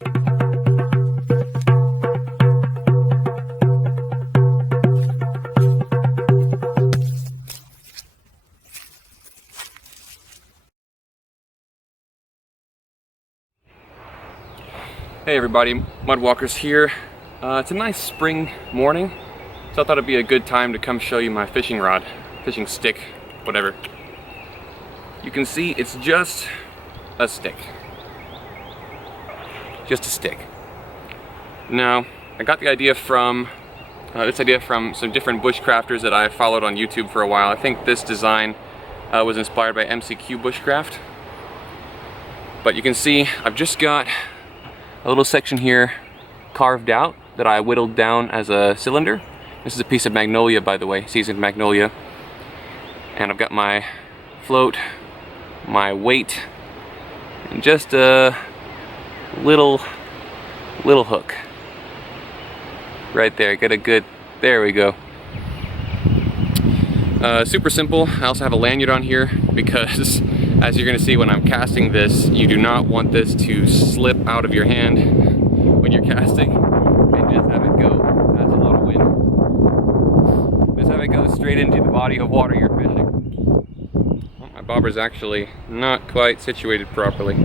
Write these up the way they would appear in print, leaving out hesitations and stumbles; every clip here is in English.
Hey everybody, Mudwalkers here. It's a nice spring morning, so I thought it'd be a good time to come show you my fishing rod, fishing stick, whatever. You can see it's just a stick. Just a stick. Now, I got the idea from this idea from some different bushcrafters that I followed on YouTube for a while. I think this design was inspired by MCQ Bushcraft. But you can see I've just got a little section here carved out that I whittled down as a cylinder. This is a piece of magnolia, by the way, seasoned magnolia. And I've got my float, my weight, and just a little hook. Right there, get a good, there we go. Super simple. I also have a lanyard on here because as you're going to see when I'm casting this, you do not want this to slip out of your hand when you're casting and just have it go. That's a lot of wind. Just have it go straight into the body of water you're fishing. Well, my bobber's actually not quite situated properly.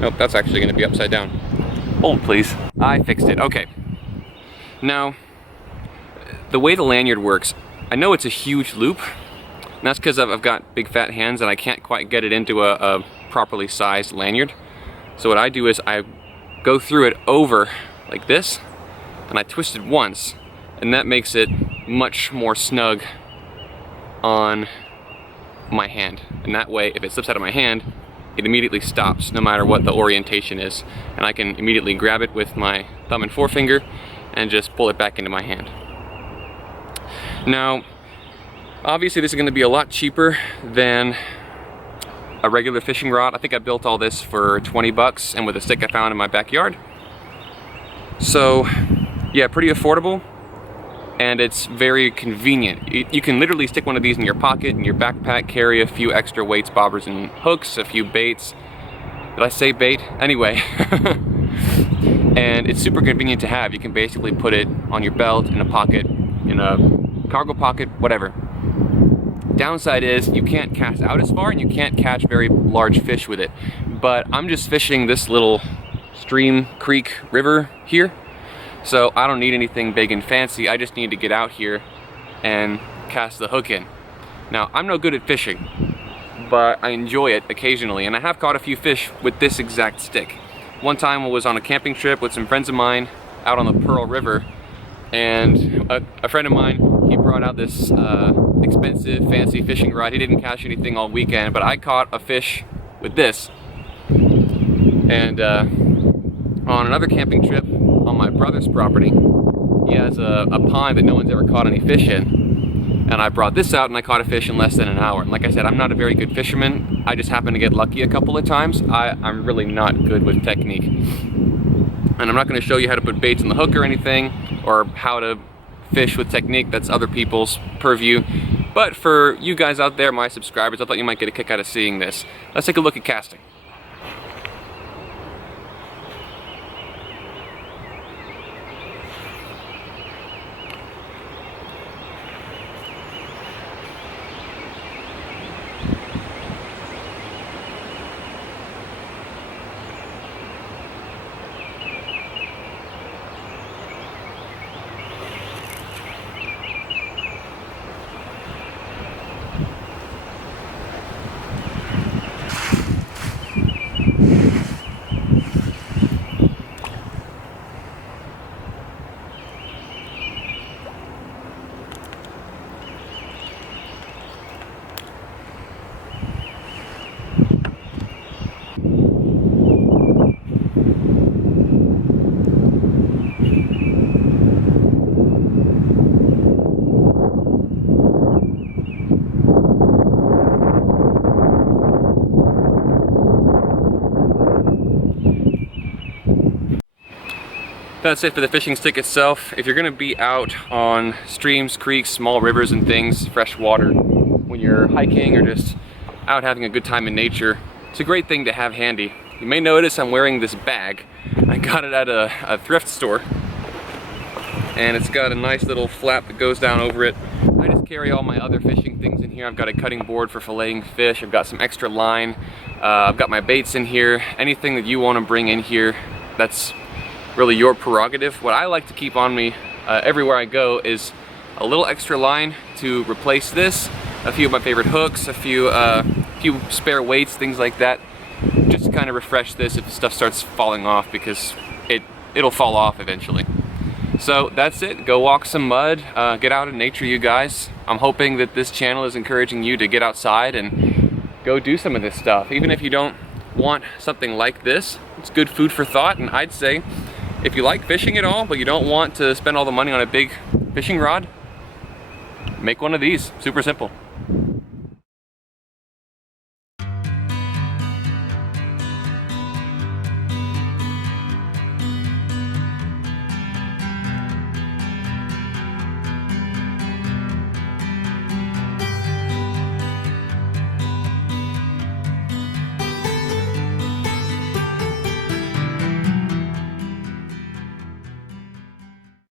Nope, that's actually going to be upside down. Hold please. I fixed it. Okay. Now, the way the lanyard works, I know it's a huge loop. And that's because I've got big fat hands and I can't quite get it into a properly sized lanyard. So what I do is I go through it over like this, and I twist it once, and that makes it much more snug on my hand. And that way, if it slips out of my hand, it immediately stops no matter what the orientation is. And I can immediately grab it with my thumb and forefinger and just pull it back into my hand. Now, obviously this is going to be a lot cheaper than a regular fishing rod. I think I built all this for 20 bucks and with a stick I found in my backyard. So yeah, pretty affordable, and it's very convenient. You can literally stick one of these in your pocket, in your backpack, carry a few extra weights, bobbers and hooks, a few baits. Did I say bait? Anyway. And it's super convenient to have. You can basically put it on your belt, in a pocket, in a cargo pocket, whatever. Downside is you can't cast out as far and you can't catch very large fish with it. But I'm just fishing this little stream, creek, river here, so I don't need anything big and fancy. I just need to get out here and cast the hook in. Now, I'm no good at fishing, but I enjoy it occasionally, and I have caught a few fish with this exact stick. One time I was on a camping trip with some friends of mine out on the Pearl River, and a friend of mine, he brought out this expensive, fancy fishing rod. He didn't catch anything all weekend, but I caught a fish with this. And on another camping trip on my brother's property, he has a pond that no one's ever caught any fish in. And I brought this out and I caught a fish in less than an hour. And like I said, I'm not a very good fisherman. I just happened to get lucky a couple of times. I'm really not good with technique. And I'm not going to show you how to put baits in the hook or anything, or how to fish with technique. That's other people's purview. But for you guys out there, my subscribers, I thought you might get a kick out of seeing this. Let's take a look at casting. That's it for the fishing stick itself. If you're gonna be out on streams, creeks, small rivers and things, fresh water, when you're hiking or just out having a good time in nature, it's a great thing to have handy. You may notice I'm wearing this bag. I got it at a thrift store, and it's got a nice little flap that goes down over it. I just carry all my other fishing things in here. I've got a cutting board for filleting fish. I've got some extra line. I've got my baits in here. Anything that you want to bring in here, that's really your prerogative. What I like to keep on me everywhere I go is a little extra line to replace this, a few of my favorite hooks, a few spare weights, things like that, just to kind of refresh this if stuff starts falling off, because it'll fall off eventually. So that's it. Go walk some mud, get out in nature, you guys. I'm hoping that this channel is encouraging you to get outside and go do some of this stuff. Even if you don't want something like this, it's good food for thought. And I'd say, if you like fishing at all, but you don't want to spend all the money on a big fishing rod, make one of these. Super simple.